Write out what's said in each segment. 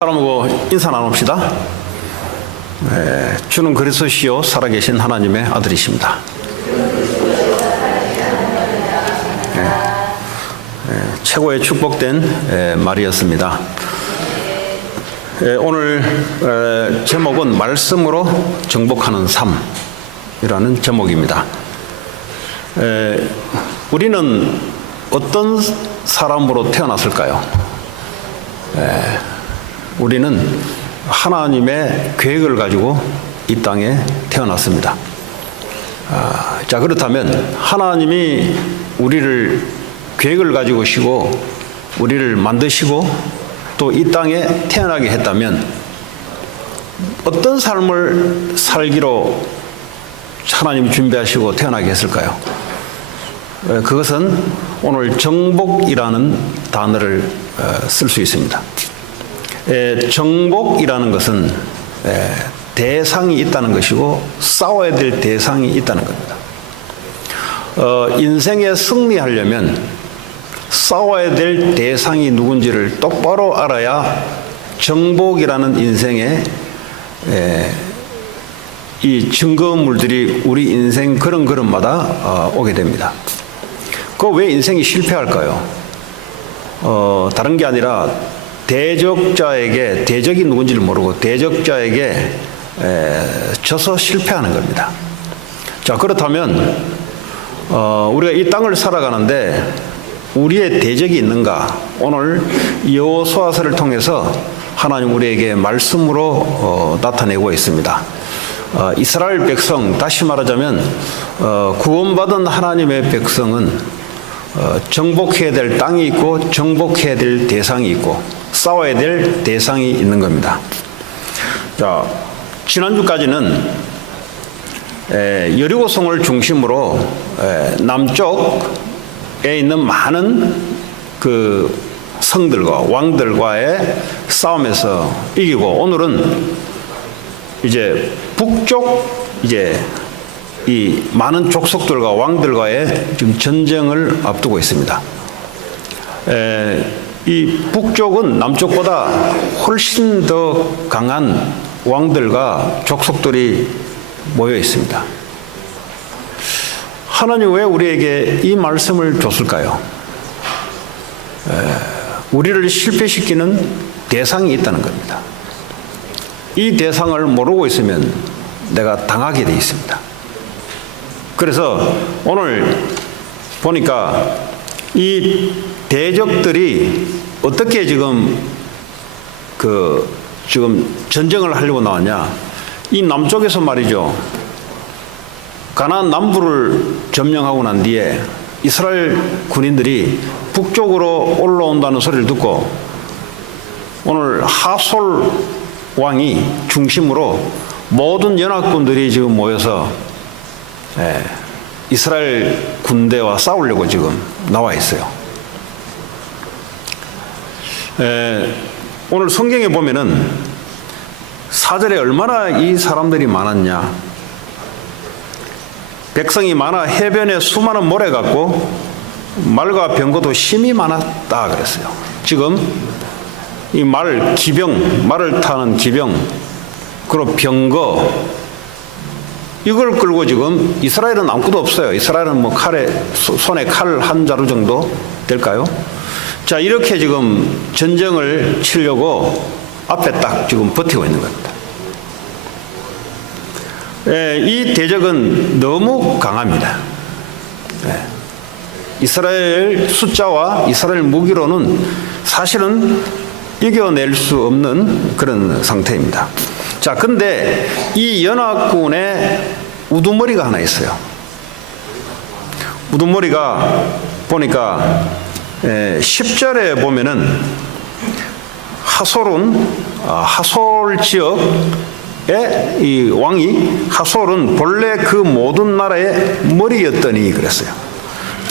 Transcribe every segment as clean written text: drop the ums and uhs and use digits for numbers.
사람하고 인사 나눕시다. 주는 그리스도시요 살아계신 하나님의 아들이십니다. 최고의 축복된 말이었습니다. 오늘 제목은 말씀으로 정복하는 삶이라는 제목입니다. 우리는 어떤 사람으로 태어났을까요? 우리는 하나님의 계획을 가지고 이 땅에 태어났습니다. 자, 그렇다면 하나님이 우리를 계획을 가지고 오시고 우리를 만드시고 또 이 땅에 태어나게 했다면 어떤 삶을 살기로 하나님이 준비하시고 태어나게 했을까요? 그것은 오늘 정복이라는 단어를 쓸 수 있습니다. 정복이라는 것은 대상이 있다는 것이고 싸워야 될 대상이 있다는 겁니다. 인생에 승리하려면 싸워야 될 대상이 누군지를 똑바로 알아야 정복이라는 인생의 이 증거물들이 우리 인생 걸음걸음마다 오게 됩니다. 왜 인생이 실패할까요? 다른 게 아니라 대적자에게, 대적이 누군지를 모르고 대적자에게 져서 실패하는 겁니다. 자, 그렇다면 우리가 이 땅을 살아가는데 우리의 대적이 있는가? 오늘 여호수아서를 통해서 하나님 우리에게 말씀으로 나타내고 있습니다. 이스라엘 백성, 다시 말하자면 구원받은 하나님의 백성은 정복해야 될 땅이 있고 정복해야 될 대상이 있고 싸워야 될 대상이 있는 겁니다. 자, 지난주까지는 여리고성을 중심으로 남쪽에 있는 많은 그 성들과 왕들과의 싸움에서 이기고 오늘은 이제 북쪽 이 많은 족속들과 왕들과의 지금 전쟁을 앞두고 있습니다. 이 북쪽은 남쪽보다 훨씬 더 강한 왕들과 족속들이 모여 있습니다. 하나님 왜 우리에게 이 말씀을 줬을까요? 우리를 실패시키는 대상이 있다는 겁니다. 이 대상을 모르고 있으면 내가 당하게 돼 있습니다. 그래서 오늘 보니까 이 대적들이 어떻게 지금 전쟁을 하려고 나왔냐? 이 남쪽에서 말이죠. 가나안 남부를 점령하고 난 뒤에 이스라엘 군인들이 북쪽으로 올라온다는 소리를 듣고 오늘 하솔 왕이 중심으로 모든 연합군들이 지금 모여서 이스라엘 군대와 싸우려고 지금 나와 있어요. 오늘 성경에 보면은 4절에 얼마나 이 사람들이 많았냐. 백성이 많아 해변에 수많은 모래 같고 말과 병거도 심히 많았다 그랬어요. 지금 이 말을 타는 기병, 그리고 병거, 이걸 끌고 지금 이스라엘은 아무것도 없어요. 이스라엘은 뭐 손에 칼 한 자루 정도 될까요? 자, 이렇게 지금 전쟁을 치려고 앞에 딱 지금 버티고 있는 겁니다. 이 대적은 너무 강합니다. 이스라엘 숫자와 이스라엘 무기로는 사실은 이겨낼 수 없는 그런 상태입니다. 자, 근데 이 연합군에 우두머리가 하나 있어요. 우두머리가 보니까 10절에 보면은 하솔 지역의 이 왕이 하솔은 본래 그 모든 나라의 머리였더니 그랬어요.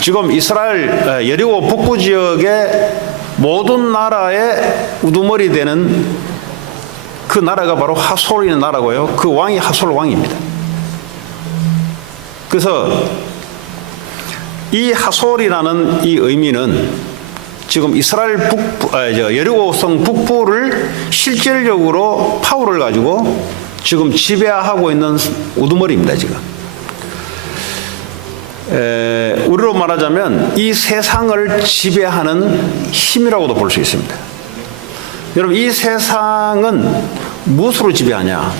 지금 이스라엘 여리고 북부 지역의 모든 나라의 우두머리 되는 그 나라가 바로 하솔이라는 나라고요. 그 왕이 하솔 왕입니다. 그래서 이 하솔이라는 이 의미는 지금 이스라엘 여리고성 북부를 실질적으로 파워를 가지고 지금 지배하고 있는 우두머리입니다, 지금. 우리로 말하자면 이 세상을 지배하는 힘이라고도 볼 수 있습니다. 여러분, 이 세상은 무엇으로 지배하냐?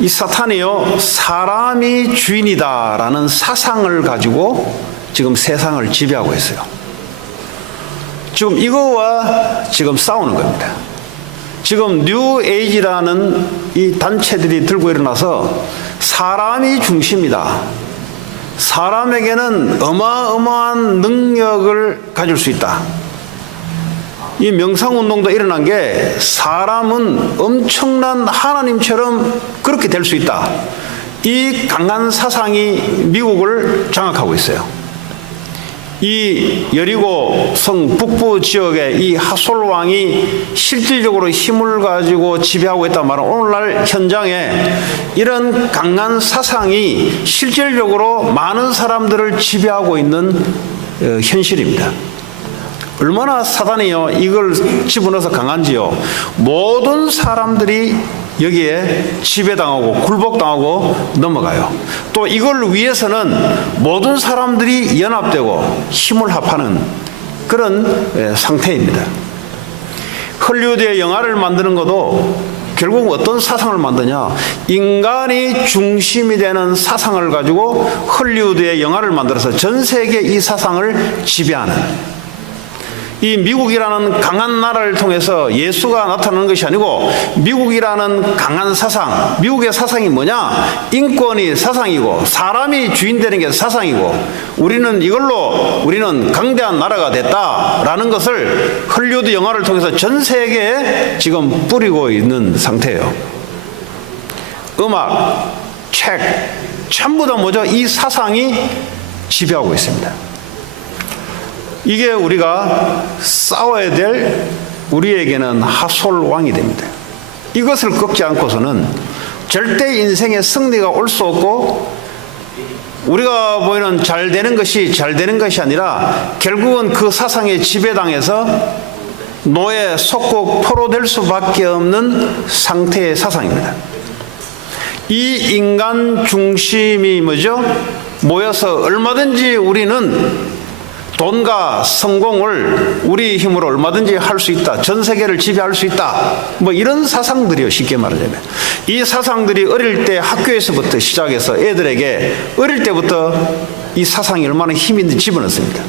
이 사탄이요, 사람이 주인이다라는 사상을 가지고 지금 세상을 지배하고 있어요. 지금 이거와 지금 싸우는 겁니다. 지금 뉴 에이지라는 이 단체들이 들고 일어나서 사람이 중심이다. 사람에게는 어마어마한 능력을 가질 수 있다. 이 명상운동도 일어난 게 사람은 엄청난 하나님처럼 그렇게 될 수 있다. 이 강한 사상이 미국을 장악하고 있어요. 이 여리고성 북부 지역의 이 하솔 왕이 실질적으로 힘을 가지고 지배하고 있단 말은 오늘날 현장에 이런 강한 사상이 실질적으로 많은 사람들을 지배하고 있는 현실입니다. 얼마나 사단이요 이걸 집어넣어서 강한지요. 모든 사람들이 여기에 지배당하고 굴복당하고 넘어가요. 또 이걸 위해서는 모든 사람들이 연합되고 힘을 합하는 그런 상태입니다. 헐리우드의 영화를 만드는 것도 결국 어떤 사상을 만드냐? 인간이 중심이 되는 사상을 가지고 헐리우드의 영화를 만들어서 전 세계 이 사상을 지배하는, 이 미국이라는 강한 나라를 통해서 예수가 나타나는 것이 아니고 미국이라는 강한 사상, 미국의 사상이 뭐냐? 인권이 사상이고 사람이 주인 되는 게 사상이고 우리는 강대한 나라가 됐다라는 것을 헐리우드 영화를 통해서 전 세계에 지금 뿌리고 있는 상태예요. 음악, 책, 전부 다 뭐죠? 이 사상이 지배하고 있습니다. 이게 우리가 싸워야 될 우리에게는 하솔왕이 됩니다. 이것을 꺾지 않고서는 절대 인생의 승리가 올 수 없고 우리가 보이는 잘 되는 것이 아니라 결국은 그 사상에 지배당해서 노예, 속국, 포로될 수밖에 없는 상태의 사상입니다. 이 인간 중심이 뭐죠? 모여서 얼마든지 우리는 돈과 성공을 우리 힘으로 얼마든지 할 수 있다. 전 세계를 지배할 수 있다. 뭐 이런 사상들이요, 쉽게 말하자면. 이 사상들이 어릴 때 학교에서부터 시작해서 애들에게 어릴 때부터 이 사상이 얼마나 힘이 있는지 집어넣습니다.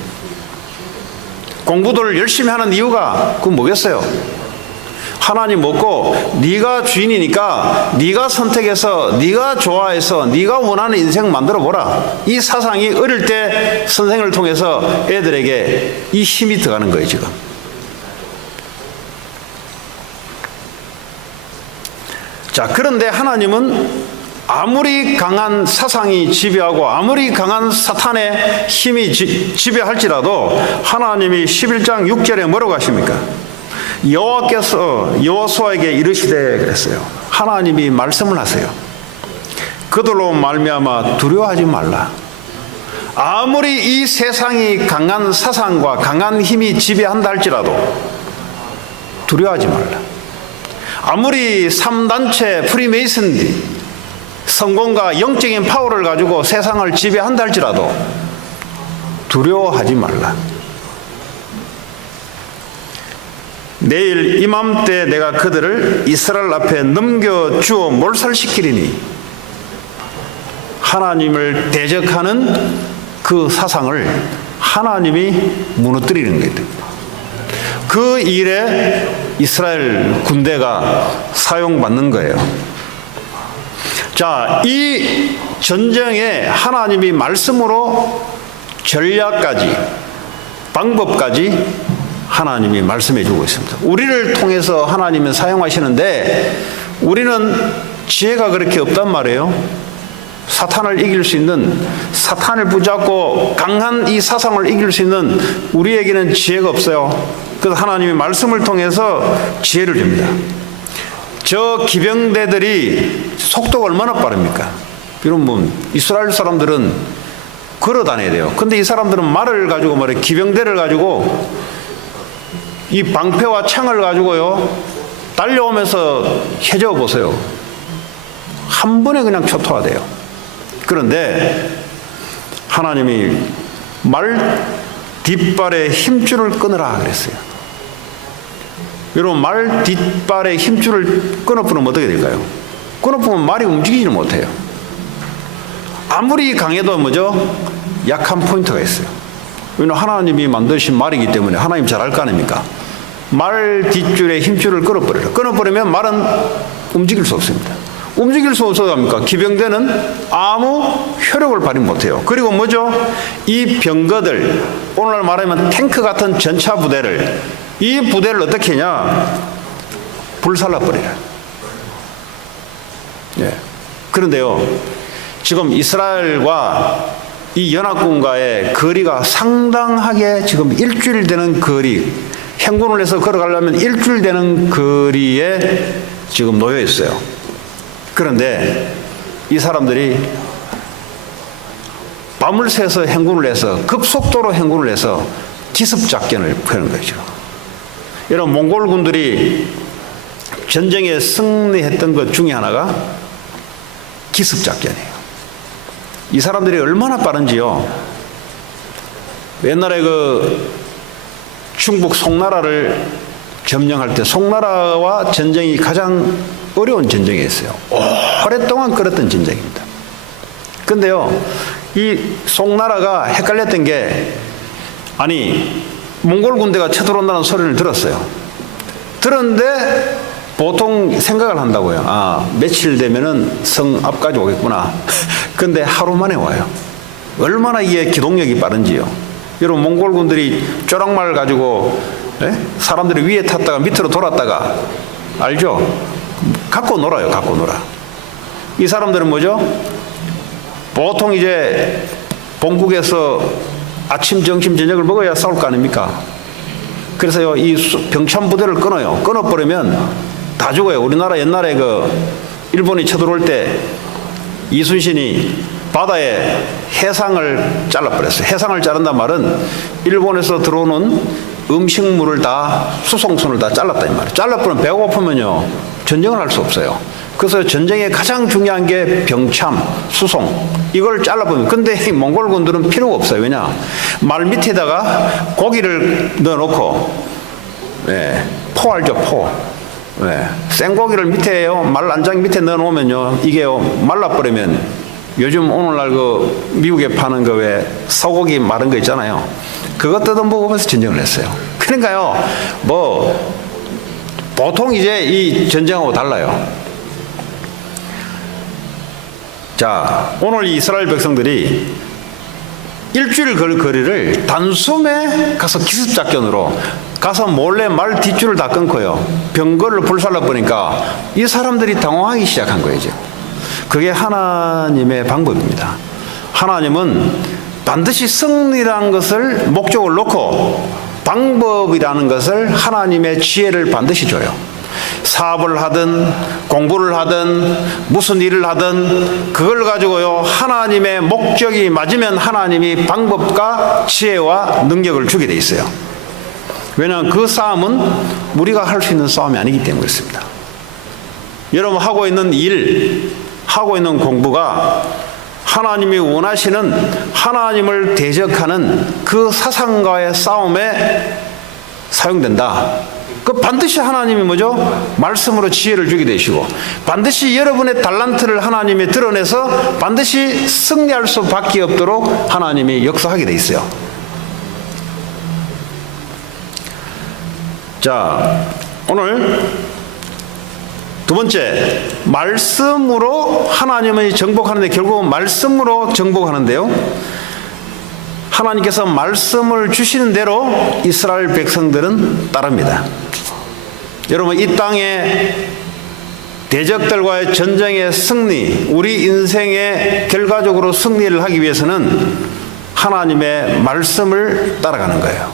공부를 열심히 하는 이유가 그건 뭐겠어요? 하나님 없고 네가 주인이니까 네가 선택해서 네가 좋아해서 네가 원하는 인생 만들어 보라. 이 사상이 어릴 때 선생을 통해서 애들에게 이 힘이 들어가는 거예요, 지금. 자, 그런데 하나님은 아무리 강한 사상이 지배하고 아무리 강한 사탄의 힘이 지배할지라도 하나님이 11장 6절에 뭐라고 하십니까? 여호와께서 여호수아에게 이르시되 그랬어요. 하나님이 말씀을 하세요. 그들로 말미암아 두려워하지 말라. 아무리 이 세상이 강한 사상과 강한 힘이 지배한다 할지라도 두려워하지 말라. 아무리 3단체 프리메이슨들이 성공과 영적인 파워를 가지고 세상을 지배한다 할지라도 두려워하지 말라. 내일 이맘때 내가 그들을 이스라엘 앞에 넘겨주어 몰살시키리니, 하나님을 대적하는 그 사상을 하나님이 무너뜨리는 거예요. 그 일에 이스라엘 군대가 사용받는 거예요. 자, 이 전쟁에 하나님이 말씀으로 전략까지 방법까지 하나님이 말씀해 주고 있습니다. 우리를 통해서 하나님은 사용하시는데 우리는 지혜가 그렇게 없단 말이에요. 사탄을 이길 수 있는, 사탄을 붙잡고 강한 이 사상을 이길 수 있는 우리에게는 지혜가 없어요. 그래서 하나님이 말씀을 통해서 지혜를 줍니다. 저 기병대들이 속도가 얼마나 빠릅니까? 여러분, 이스라엘 사람들은 걸어 다녀야 돼요. 근데 이 사람들은 말을 가지고 말이에요. 기병대를 가지고 이 방패와 창을 가지고요. 달려오면서 해저 보세요. 한 번에 그냥 초토화돼요. 그런데 하나님이 말 뒷발에 힘줄을 끊으라 그랬어요. 여러분, 말 뒷발에 힘줄을 끊어버리면 어떻게 될까요? 끊어버리면 말이 움직이지 못해요. 아무리 강해도 뭐죠? 약한 포인트가 있어요. 왜냐하면 하나님이 만드신 말이기 때문에 하나님 잘 알 거 아닙니까? 말 뒷줄에 힘줄을 끊어버려요. 끊어버리면 말은 움직일 수 없습니다. 움직일 수 없어도 합니까? 기병대는 아무 효력을 발휘 못해요. 그리고 뭐죠? 이 병거들, 오늘날 말하면 탱크 같은 전차 부대를, 이 부대를 어떻게 하냐? 불살라버리라. 예. 그런데요, 지금 이스라엘과 이 연합군과의 거리가 상당하게 지금 일주일 되는 거리, 행군을 해서 걸어가려면 일주일 되는 거리에 지금 놓여 있어요. 그런데 이 사람들이 밤을 새서 행군을 해서 급속도로 행군을 해서 기습작전을 펴는 거죠. 이런 몽골군들이 전쟁에 승리했던 것 중에 하나가 기습작전이에요. 이 사람들이 얼마나 빠른지요. 옛날에 그 충북 송나라를 점령할 때 송나라와 전쟁이 가장 어려운 전쟁이었어요. 오랫동안 끌었던 전쟁입니다. 근데요, 이 송나라가 헷갈렸던 게, 아니, 몽골 군대가 쳐들어온다는 소리를 들었어요. 들었는데 보통 생각을 한다고요. 아, 며칠 되면은 성 앞까지 오겠구나. 근데 하루 만에 와요. 얼마나 이게 기동력이 빠른지요. 여러분, 몽골 군들이 쪼락말 가지고 사람들이 위에 탔다가 밑으로 돌았다가, 알죠? 갖고 놀아요. 갖고 놀아. 이 사람들은 뭐죠? 보통 이제 본국에서 아침, 점심, 저녁을 먹어야 싸울 거 아닙니까? 그래서요, 이 병참 부대를 끊어요. 끊어버리면 다 죽어요. 우리나라 옛날에 그 일본이 쳐들어올 때 이순신이 바다에 해상을 잘라버렸어요. 해상을 자른단 말은 일본에서 들어오는 음식물을 다, 수송선을 다 잘랐다 이 말이에요. 잘라버리면 배가 고프면요, 전쟁을 할 수 없어요. 그래서 전쟁에 가장 중요한 게 병참, 수송, 이걸 잘라버리면. 근데 이 몽골군들은 필요가 없어요. 왜냐? 말 밑에다가 고기를 넣어놓고, 포 알죠? 포. 생고기를 밑에요, 말 안장 밑에 넣어놓으면요, 이게요, 말라버리면, 요즘 오늘날 그 미국에 파는 그 왜 소고기 마른 거 있잖아요. 그거 뜯어먹으면서 전쟁을 했어요. 그러니까요, 뭐 보통 이제 이 전쟁하고 달라요. 자, 오늘 이스라엘 백성들이 일주일 걸 거리를 단숨에 가서 기습작전으로 가서 몰래 말 뒷줄을 다 끊고요, 병거를 불살라 보니까 이 사람들이 당황하기 시작한 거예요. 그게 하나님의 방법입니다. 하나님은 반드시 승리라는 것을 목적을 놓고 방법이라는 것을, 하나님의 지혜를 반드시 줘요. 사업을 하든 공부를 하든 무슨 일을 하든 그걸 가지고요, 하나님의 목적이 맞으면 하나님이 방법과 지혜와 능력을 주게 돼 있어요. 왜냐하면 그 싸움은 우리가 할 수 있는 싸움이 아니기 때문에 그렇습니다. 여러분, 하고 있는 일, 하고 있는 공부가 하나님이 원하시는, 하나님을 대적하는 그 사상과의 싸움에 사용된다. 그 반드시 하나님이 뭐죠? 말씀으로 지혜를 주게 되시고, 반드시 여러분의 달란트를 하나님이 드러내서 반드시 승리할 수밖에 없도록 하나님이 역사하게 돼 있어요. 자, 오늘 두 번째, 말씀으로 하나님을 정복하는데, 결국은 말씀으로 정복하는데요, 하나님께서 말씀을 주시는 대로 이스라엘 백성들은 따릅니다. 여러분, 이 땅에 대적들과의 전쟁의 승리, 우리 인생의 결과적으로 승리를 하기 위해서는 하나님의 말씀을 따라가는 거예요.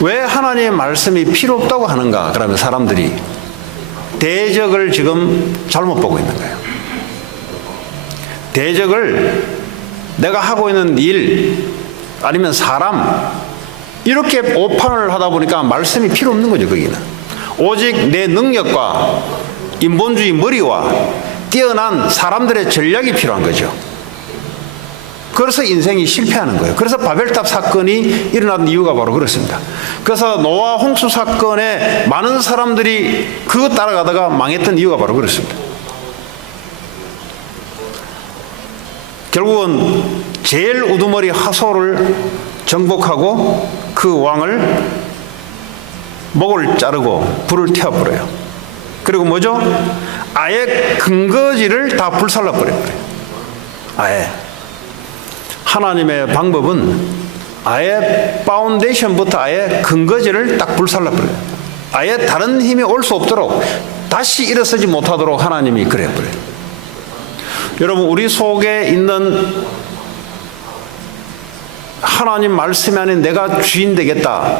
왜 하나님의 말씀이 필요 없다고 하는가? 그러면 사람들이 대적을 지금 잘못 보고 있는 거예요. 대적을 내가 하고 있는 일, 아니면 사람, 이렇게 오판을 하다 보니까 말씀이 필요 없는 거죠, 거기는. 오직 내 능력과 인본주의 머리와 뛰어난 사람들의 전략이 필요한 거죠. 그래서 인생이 실패하는 거예요. 그래서 바벨탑 사건이 일어난 이유가 바로 그렇습니다. 그래서 노아 홍수 사건에 많은 사람들이 그거 따라가다가 망했던 이유가 바로 그렇습니다. 결국은 제일 우두머리 하솔을 정복하고 그 왕을 목을 자르고 불을 태워버려요. 그리고 뭐죠? 아예 근거지를 다 불살라버려요. 아예. 하나님의 방법은 아예 파운데이션부터 아예 근거지를 딱 불살라버려요. 아예 다른 힘이 올 수 없도록, 다시 일어서지 못하도록 하나님이 그래버려요. 여러분, 우리 속에 있는 하나님 말씀이 아닌 내가 주인 되겠다,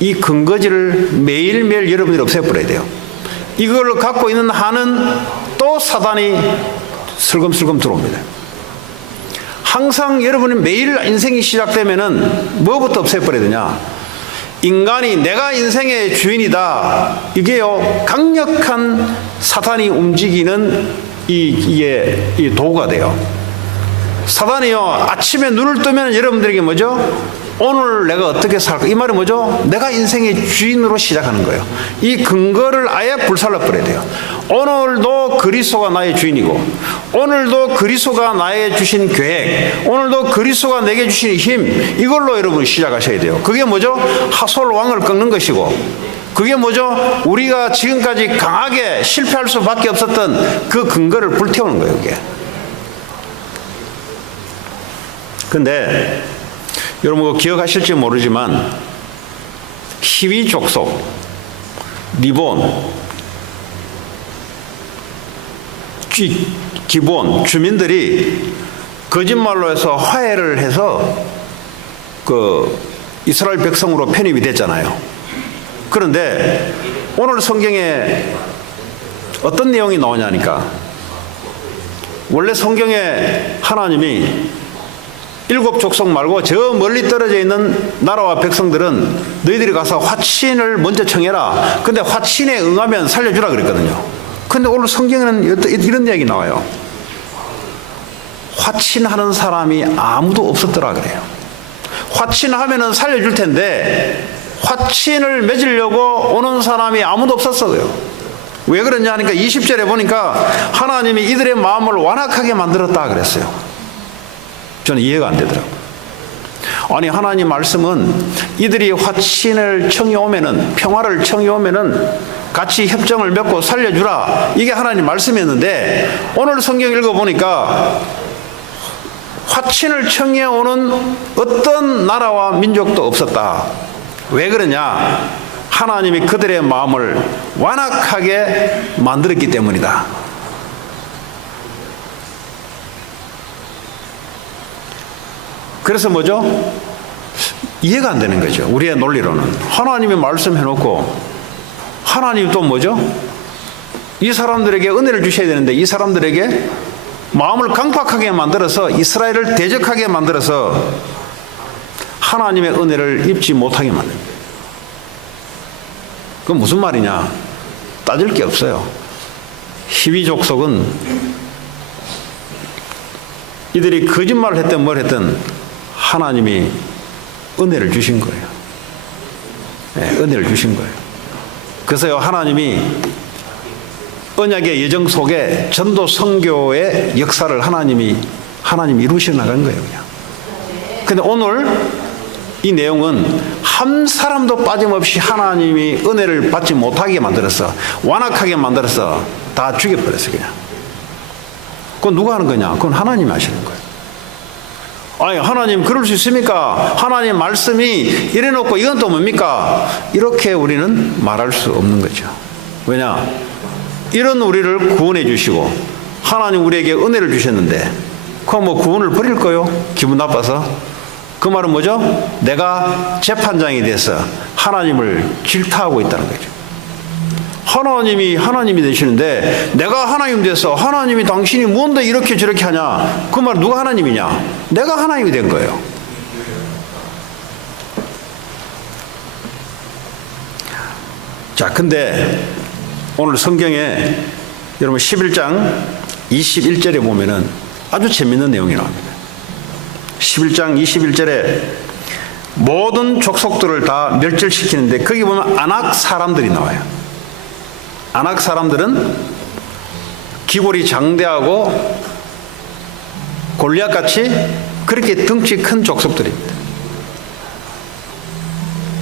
이 근거지를 매일매일 여러분들이 없애버려야 돼요. 이걸 갖고 있는 한은 또 사단이 슬금슬금 들어옵니다. 항상 여러분이 매일 인생이 시작되면은 뭐부터 없애버려야 되냐? 인간이 내가 인생의 주인이다. 이게요, 강력한 사탄이 움직이는 이게 도구가 돼요. 사단이요, 아침에 눈을 뜨면 여러분들에게 뭐죠? 오늘 내가 어떻게 살까? 이 말은 뭐죠? 내가 인생의 주인으로 시작하는 거예요. 이 근거를 아예 불살라버려야 돼요. 오늘도 그리스도가 나의 주인이고, 오늘도 그리스도가 나의 주신 계획, 오늘도 그리스도가 내게 주신 힘, 이걸로 여러분 시작하셔야 돼요. 그게 뭐죠? 하솔 왕을 꺾는 것이고, 그게 뭐죠? 우리가 지금까지 강하게 실패할 수밖에 없었던 그 근거를 불태우는 거예요, 이게. 근데 여러분 기억하실지 모르지만 히위 족속, 리본, 기본 주민들이 거짓말로 해서 화해를 해서 그 이스라엘 백성으로 편입이 됐잖아요. 그런데 오늘 성경에 어떤 내용이 나오냐니까, 원래 성경에 하나님이 7 족속 말고 저 멀리 떨어져 있는 나라와 백성들은 너희들이 가서 화친을 먼저 청해라. 근데 화친에 응하면 살려주라 그랬거든요. 근데 오늘 성경에는 이런 이야기 나와요. 화친하는 사람이 아무도 없었더라 그래요. 화친하면은 살려줄 텐데 화친을 맺으려고 오는 사람이 아무도 없었어요. 왜 그러냐 하니까 20절에 보니까 하나님이 이들의 마음을 완악하게 만들었다 그랬어요. 저는 이해가 안 되더라고요. 아니, 하나님 말씀은 이들이 화친을 청해 오면은, 평화를 청해 오면은 같이 협정을 맺고 살려주라, 이게 하나님 말씀이었는데 오늘 성경 읽어보니까 화친을 청해 오는 어떤 나라와 민족도 없었다. 왜 그러냐? 하나님이 그들의 마음을 완악하게 만들었기 때문이다. 그래서 뭐죠? 이해가 안 되는 거죠. 우리의 논리로는. 하나님이 말씀해놓고 하나님이 또 뭐죠? 이 사람들에게 은혜를 주셔야 되는데 이 사람들에게 마음을 강팍하게 만들어서 이스라엘을 대적하게 만들어서 하나님의 은혜를 입지 못하게 만듭니다. 그건 무슨 말이냐? 따질 게 없어요. 히위 족속은 이들이 거짓말을 했든 뭘 했든 하나님이 은혜를 주신 거예요. 네, 은혜를 주신 거예요. 그래서요, 하나님이 언약의 예정 속에 전도 선교의 역사를 하나님이 이루셔 나간 거예요, 그냥. 근데 오늘 이 내용은 한 사람도 빠짐없이 하나님이 은혜를 받지 못하게 만들어서, 완악하게 만들어서 다 죽여버렸어요, 그냥. 그건 누가 하는 거냐? 그건 하나님이 하시는 거예요. 아니, 하나님 그럴 수 있습니까? 하나님 말씀이 이래놓고 이건 또 뭡니까? 이렇게 우리는 말할 수 없는 거죠. 왜냐? 이런 우리를 구원해 주시고 하나님 우리에게 은혜를 주셨는데 그럼 뭐 구원을 버릴 거요? 기분 나빠서? 그 말은 뭐죠? 내가 재판장이 돼서 하나님을 질타하고 있다는 거죠. 하나님이 되시는데 내가 하나님 돼서 하나님이 당신이 뭔데 이렇게 저렇게 하냐? 그 말 누가 하나님이냐? 내가 하나님이 된 거예요. 자, 근데 오늘 성경에 여러분 11장 21절에 보면은 아주 재밌는 내용이 나옵니다. 11장 21절에 모든 족속들을 다 멸절시키는데 거기 보면 아낙 사람들이 나와요. 아낙 사람들은 기골이 장대하고 골리앗같이 그렇게 덩치 큰 족속들입니다.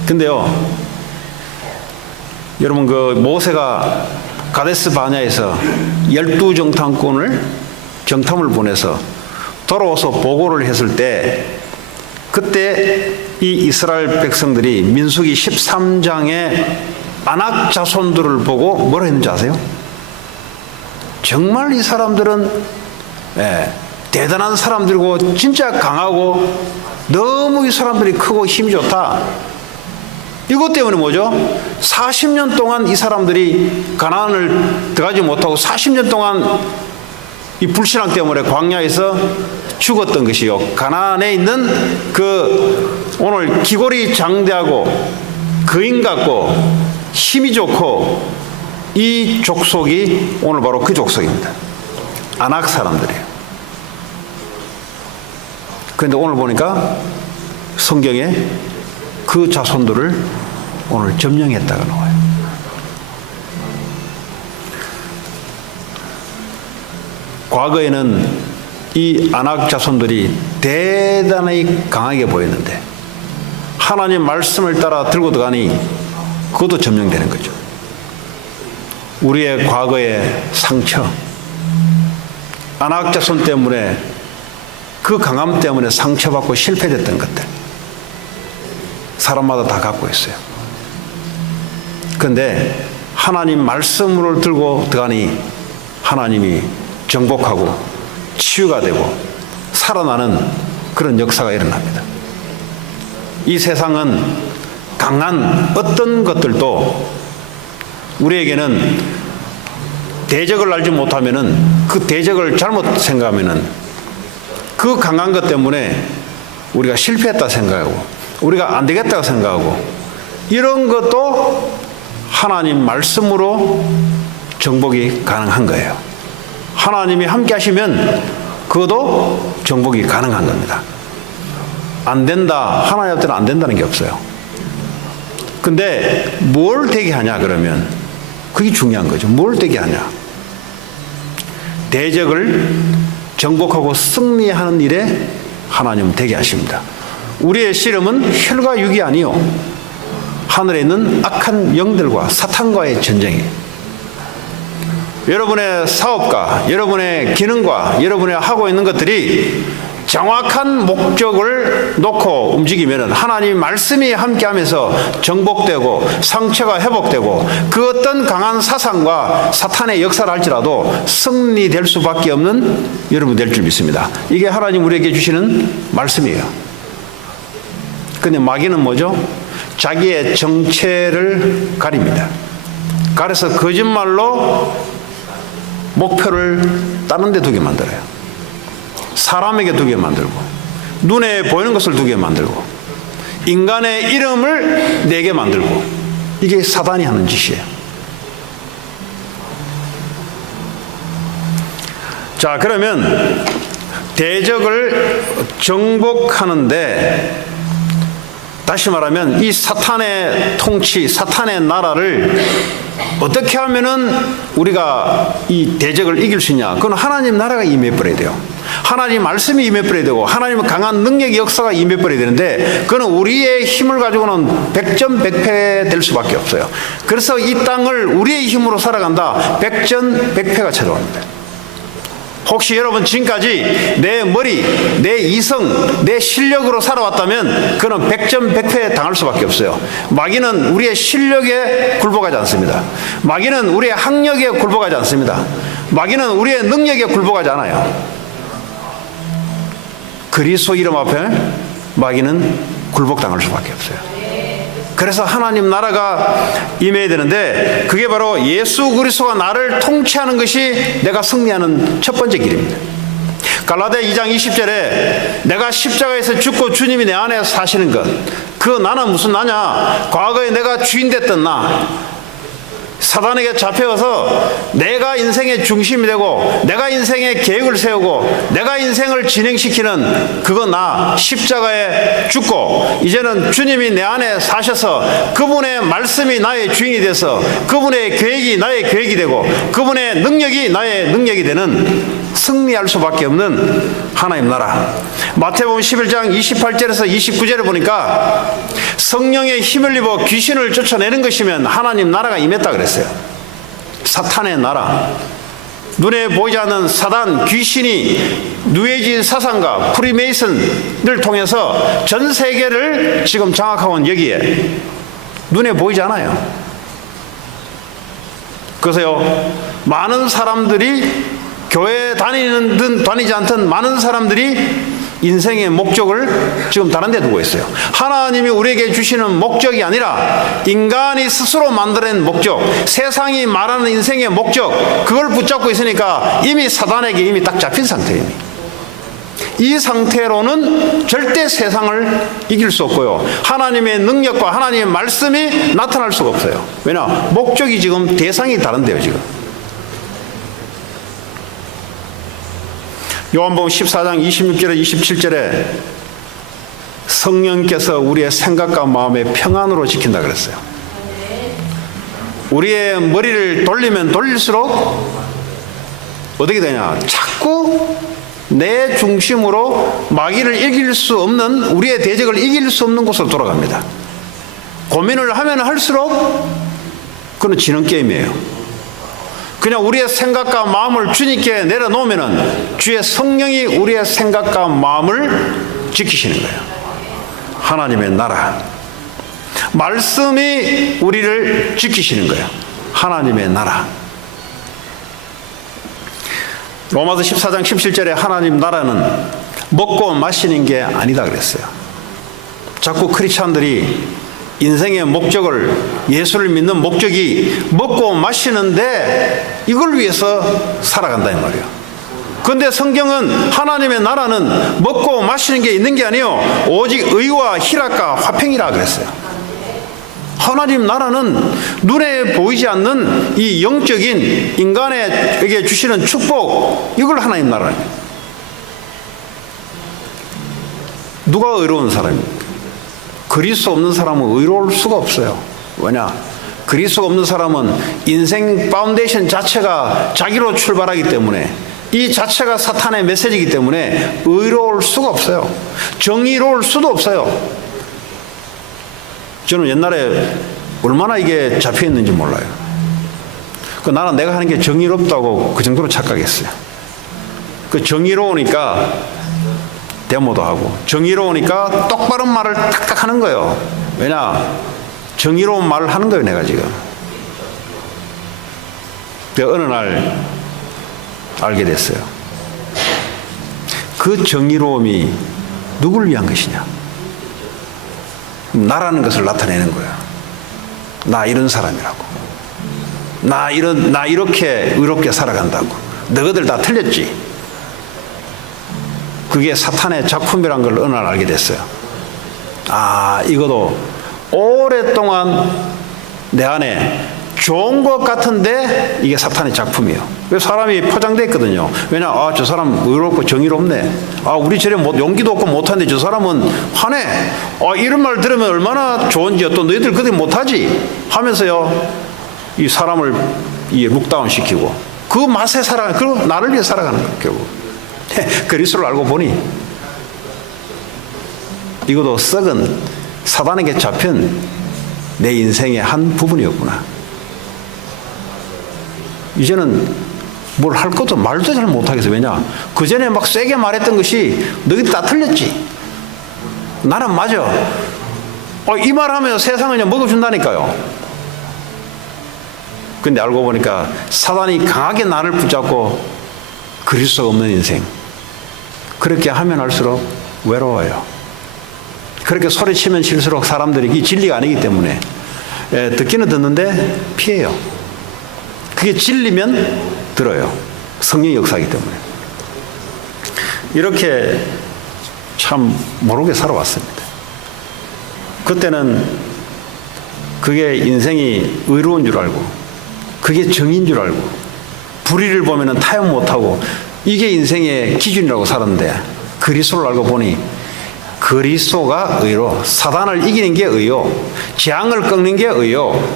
근데요, 여러분 그 모세가 가데스 바냐에서 12정탐꾼을 정탐을 보내서 돌아와서 보고를 했을 때 그때 이 이스라엘 백성들이 민수기 13장에 아낙 자손들을 보고 뭐라 했는지 아세요? 정말 이 사람들은 대단한 사람들이고 진짜 강하고 너무 이 사람들이 크고 힘이 좋다. 이것 때문에 뭐죠? 40년 동안 이 사람들이 가나안을 들어가지 못하고 40년 동안 이 불신앙 때문에 광야에서 죽었던 것이요. 가나안에 있는 그 오늘 기골이 장대하고 거인 같고 힘이 좋고 이 족속이 오늘 바로 그 족속입니다. 아낙 사람들이에요. 그런데 오늘 보니까 성경에 그 자손들을 오늘 점령했다가 나와요. 과거에는 이 아낙 자손들이 대단히 강하게 보였는데 하나님 말씀을 따라 들고 들어가니 그것도 점령되는 거죠. 우리의 과거의 상처, 아낙 자손 때문에 그 강함 때문에 상처받고 실패됐던 것들 사람마다 다 갖고 있어요. 그런데 하나님 말씀을 들고 들어가니 하나님이 정복하고 치유가 되고 살아나는 그런 역사가 일어납니다. 이 세상은 강한 어떤 것들도 우리에게는 대적을 알지 못하면은 그 대적을 잘못 생각하면은 그 강한 것 때문에 우리가 실패했다 생각하고 우리가 안 되겠다고 생각하고 이런 것도 하나님 말씀으로 정복이 가능한 거예요. 하나님이 함께 하시면 그것도 정복이 가능한 겁니다. 안 된다, 하나님 앞에는 안 된다는 게 없어요. 근데 뭘 되게 하냐 그러면 그게 중요한 거죠. 뭘 되게 하냐. 대적을 정복하고 승리하는 일에 하나님은 되게 하십니다. 우리의 씨름은 혈과 육이 아니요 하늘에 있는 악한 영들과 사탄과의 전쟁이에요. 여러분의 사업과 여러분의 기능과 여러분이 하고 있는 것들이 정확한 목적을 놓고 움직이면 하나님의 말씀이 함께하면서 정복되고 상처가 회복되고 그 어떤 강한 사상과 사탄의 역사를 할지라도 승리될 수밖에 없는 여러분 될 줄 믿습니다. 이게 하나님 우리에게 주시는 말씀이에요. 그런데 마귀는 뭐죠? 자기의 정체를 가립니다. 가려서 거짓말로 목표를 다른 데 두게 만들어요. 사람에게 두게 만들고 눈에 보이는 것을 두게 만들고 인간의 이름을 내게 만들고 이게 사단이 하는 짓이에요. 자, 그러면 대적을 정복하는데 다시 말하면 이 사탄의 통치, 사탄의 나라를 어떻게 하면은 우리가 이 대적을 이길 수 있냐? 그건 하나님 나라가 임해버려야 돼요. 하나님 말씀이 임해버려야 되고 하나님의 강한 능력의 역사가 임해버려야 되는데 그건 우리의 힘을 가지고는 백전백패 될 수밖에 없어요. 그래서 이 땅을 우리의 힘으로 살아간다. 백전백패가 찾아옵니다. 혹시 여러분 지금까지 내 머리, 내 이성, 내 실력으로 살아왔다면 그는 백전백패 당할 수밖에 없어요. 마귀는 우리의 실력에 굴복하지 않습니다. 마귀는 우리의 학력에 굴복하지 않습니다. 마귀는 우리의 능력에 굴복하지 않아요. 그리스도 이름 앞에 마귀는 굴복당할 수밖에 없어요. 그래서 하나님 나라가 임해야 되는데 그게 바로 예수 그리스도가 나를 통치하는 것이 내가 승리하는 첫 번째 길입니다. 갈라디아 2장 20절에 내가 십자가에서 죽고 주님이 내 안에 사시는 것, 그 나는 무슨 나냐? 과거에 내가 주인 됐던 나, 사단에게 잡혀서 내가 인생의 중심이 되고 내가 인생의 계획을 세우고 내가 인생을 진행시키는 그거 나 십자가에 죽고 이제는 주님이 내 안에 사셔서 그분의 말씀이 나의 주인이 돼서 그분의 계획이 나의 계획이 되고 그분의 능력이 나의 능력이 되는 승리할 수밖에 없는 하나님 나라. 마태복음 11장 28절에서 29절에 보니까 성령의 힘을 입어 귀신을 쫓아내는 것이면 하나님 나라가 임했다 그랬어요. 사탄의 나라, 눈에 보이지 않는 사단, 귀신이 뉴에이지 사상가 프리메이슨을 통해서 전 세계를 지금 장악하고 있는 여기에 눈에 보이지 않아요. 그래서요, 많은 사람들이 교회 다니는 듯 다니지 않던 많은 사람들이 인생의 목적을 지금 다른 데 두고 있어요. 하나님이 우리에게 주시는 목적이 아니라 인간이 스스로 만들어낸 목적, 세상이 말하는 인생의 목적, 그걸 붙잡고 있으니까 이미 사단에게 이미 딱 잡힌 상태입니다. 이 상태로는 절대 세상을 이길 수 없고요, 하나님의 능력과 하나님의 말씀이 나타날 수가 없어요. 왜냐? 목적이 지금 대상이 다른데요. 지금 요한복음 14장 26절에 27절에 성령께서 우리의 생각과 마음의 평안으로 지킨다 그랬어요. 우리의 머리를 돌리면 돌릴수록 어떻게 되냐? 자꾸 내 중심으로 마귀를 이길 수 없는, 우리의 대적을 이길 수 없는 곳으로 돌아갑니다. 고민을 하면 할수록 그건 지는 게임이에요. 그냥 우리의 생각과 마음을 주님께 내려놓으면 주의 성령이 우리의 생각과 마음을 지키시는 거예요. 하나님의 나라, 말씀이 우리를 지키시는 거예요. 하나님의 나라. 로마서 14장 17절에 하나님 나라는 먹고 마시는 게 아니다 그랬어요. 자꾸 크리스찬들이 인생의 목적을, 예수를 믿는 목적이 먹고 마시는데 이걸 위해서 살아간다 이 말이에요. 그런데 성경은 하나님의 나라는 먹고 마시는 게 있는 게 아니에요. 오직 의와 희락과 화평이라 그랬어요. 하나님 나라는 눈에 보이지 않는 이 영적인 인간에게 주시는 축복, 이걸 하나님 나라입니다. 누가 의로운 사람입니까? 그리스도 없는 사람은 의로울 수가 없어요. 왜냐? 그리스도가 없는 사람은 인생 파운데이션 자체가 자기로 출발하기 때문에, 이 자체가 사탄의 메시지이기 때문에 의로울 수가 없어요. 정의로울 수도 없어요. 저는 옛날에 얼마나 이게 잡혀있는지 몰라요. 나는 내가 하는 게 정의롭다고 그 정도로 착각했어요. 그 정의로우니까 데모도 하고, 정의로우니까 똑바른 말을 탁탁 하는 거예요. 왜냐? 정의로운 말을 하는 거예요, 내가 지금. 근데 어느 날 알게 됐어요. 그 정의로움이 누구를 위한 것이냐? 나라는 것을 나타내는 거야. 나 이런 사람이라고. 나 이렇게 의롭게 살아간다고. 너희들 다 틀렸지. 그게 사탄의 작품이란 걸 어느 날 알게 됐어요. 아, 이것도 오랫동안 내 안에 좋은 것 같은데 이게 사탄의 작품이에요. 왜 사람이 포장되어 있거든요. 왜냐? 아, 저 사람 의롭고 정의롭네. 아, 우리 저래 용기도 없고 못하는데 저 사람은 화내. 아, 이런 말 들으면 얼마나 좋은지, 또 너희들 그렇게 못하지 하면서요, 이 사람을 룩다운 시키고 그 맛에 살아가는, 그리고 나를 위해 살아가는 거예요, 결국. 그리스도를 알고 보니 이것도 썩은 사단에게 잡힌 내 인생의 한 부분이었구나. 이제는 뭘 할 것도 말도 잘 못하겠어. 왜냐? 그 전에 막 세게 말했던 것이 너희들 다 틀렸지. 나는 맞아. 이 말하면 세상을 그냥 먹어준다니까요. 근데 알고 보니까 사단이 강하게 나를 붙잡고 그리스도가 없는 인생, 그렇게 하면 할수록 외로워요. 그렇게 소리치면 칠수록 사람들이 이 진리가 아니기 때문에 듣기는 듣는데 피해요. 그게 진리면 들어요. 성령의 역사이기 때문에. 이렇게 참 모르게 살아왔습니다. 그때는 그게 인생이 의로운 줄 알고 그게 정인 줄 알고 불의를 보면 타협 못하고 이게 인생의 기준이라고 살았는데 그리스도를 알고 보니 그리스도가 의로, 사단을 이기는 게 의요, 재앙을 꺾는 게 의요,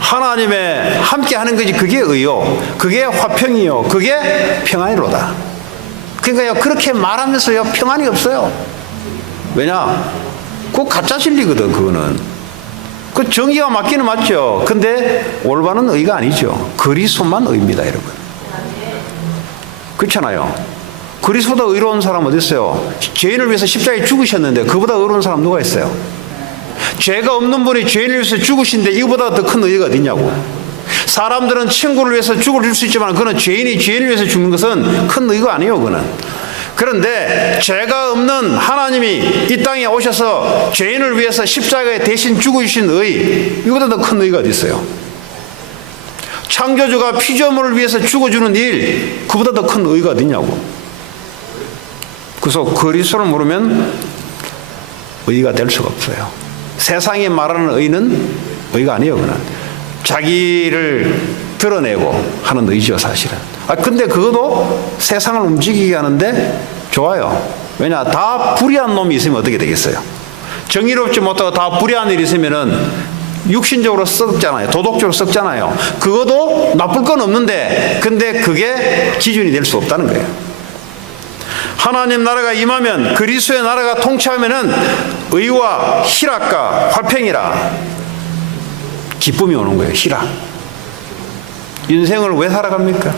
하나님의 함께 하는 것이 그게 의요, 그게 화평이요, 그게 평안이로다. 그러니까요, 그렇게 말하면서요, 평안이 없어요. 왜냐? 그거 가짜 진리거든, 그거는. 그 정의가 맞기는 맞죠. 근데 올바른 의가 아니죠. 그리스도만 의입니다, 여러분. 그렇잖아요. 그리스도보다 의로운 사람 어디 있어요? 죄인을 위해서 십자가에 죽으셨는데 그보다 의로운 사람 누가 있어요? 죄가 없는 분이 죄인을 위해서 죽으신데 이거보다 더 큰 의가 어디 있냐고. 사람들은 친구를 위해서 죽을 수 있지만 그는 죄인이 죄인을 위해서 죽는 것은 큰 의가 아니에요, 그는. 그런데 죄가 없는 하나님이 이 땅에 오셔서 죄인을 위해서 십자가에 대신 죽으신 의, 이거보다 더 큰 의가 어디 있어요? 창조주가 피조물을 위해서 죽어주는 일, 그보다 더 큰 의가 어디 있냐고. 그래서 그리스도를 모르면 의가 될 수가 없어요. 세상이 말하는 의는 의가 아니에요, 그는. 자기를 드러내고 하는 의지요, 사실은. 근데 그것도 세상을 움직이게 하는데 좋아요. 왜냐, 다 불의한 놈이 있으면 어떻게 되겠어요? 정의롭지 못하고 다 불의한 일이 있으면은 육신적으로 썩잖아요. 도덕적으로 썩잖아요. 그것도 나쁠 건 없는데, 근데 그게 기준이 될 수 없다는 거예요. 하나님 나라가 임하면, 그리스도의 나라가 통치하면은 의와 희락과 화평이라 기쁨이 오는 거예요. 희락. 인생을 왜 살아갑니까?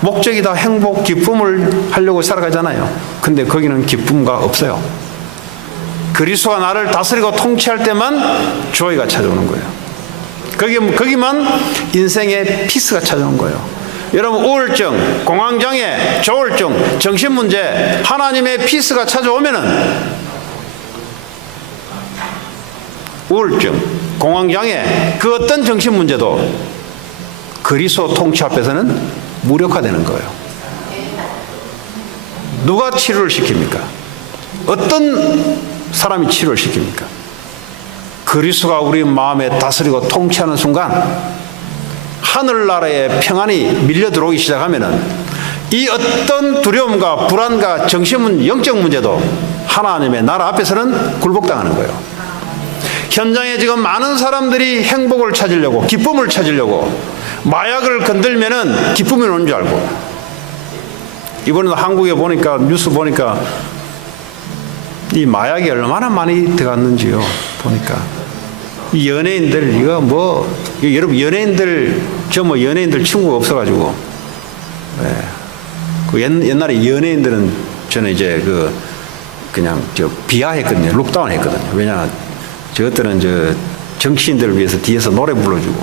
목적이 다 행복, 기쁨을 하려고 살아가잖아요. 근데 거기는 기쁨가 없어요. 그리스도가 나를 다스리고 통치할 때만 조이가 찾아오는 거예요. 거기만 인생의 피스가 찾아오는 거예요. 여러분, 우울증, 공황장애, 조울증, 정신문제, 하나님의 피스가 찾아오면은 우울증, 공황장애, 그 어떤 정신문제도 그리스도 통치 앞에서는 무력화되는 거예요. 누가 치료를 시킵니까? 어떤 사람이 치료를 시킵니까? 그리스도가 우리 마음에 다스리고 통치하는 순간 하늘나라의 평안이 밀려 들어오기 시작하면은 이 어떤 두려움과 불안과 정신문, 영적 문제도 하나님의 나라 앞에서는 굴복당하는 거예요. 현장에 지금 많은 사람들이 행복을 찾으려고, 기쁨을 찾으려고 마약을 건들면은 기쁨이 오는 줄 알고, 이번에도 한국에 보니까, 뉴스 보니까 이 마약이 얼마나 많이 들어갔는지요. 보니까 이 연예인들, 이거 뭐, 여러분 연예인들, 저 뭐 연예인들 친구가 없어가지고, 그 옛날에 연예인들은 저는 이제 그냥 비하했거든요. 룩다운 했거든요. 왜냐, 저것들은 정치인들을 위해서 뒤에서 노래 불러주고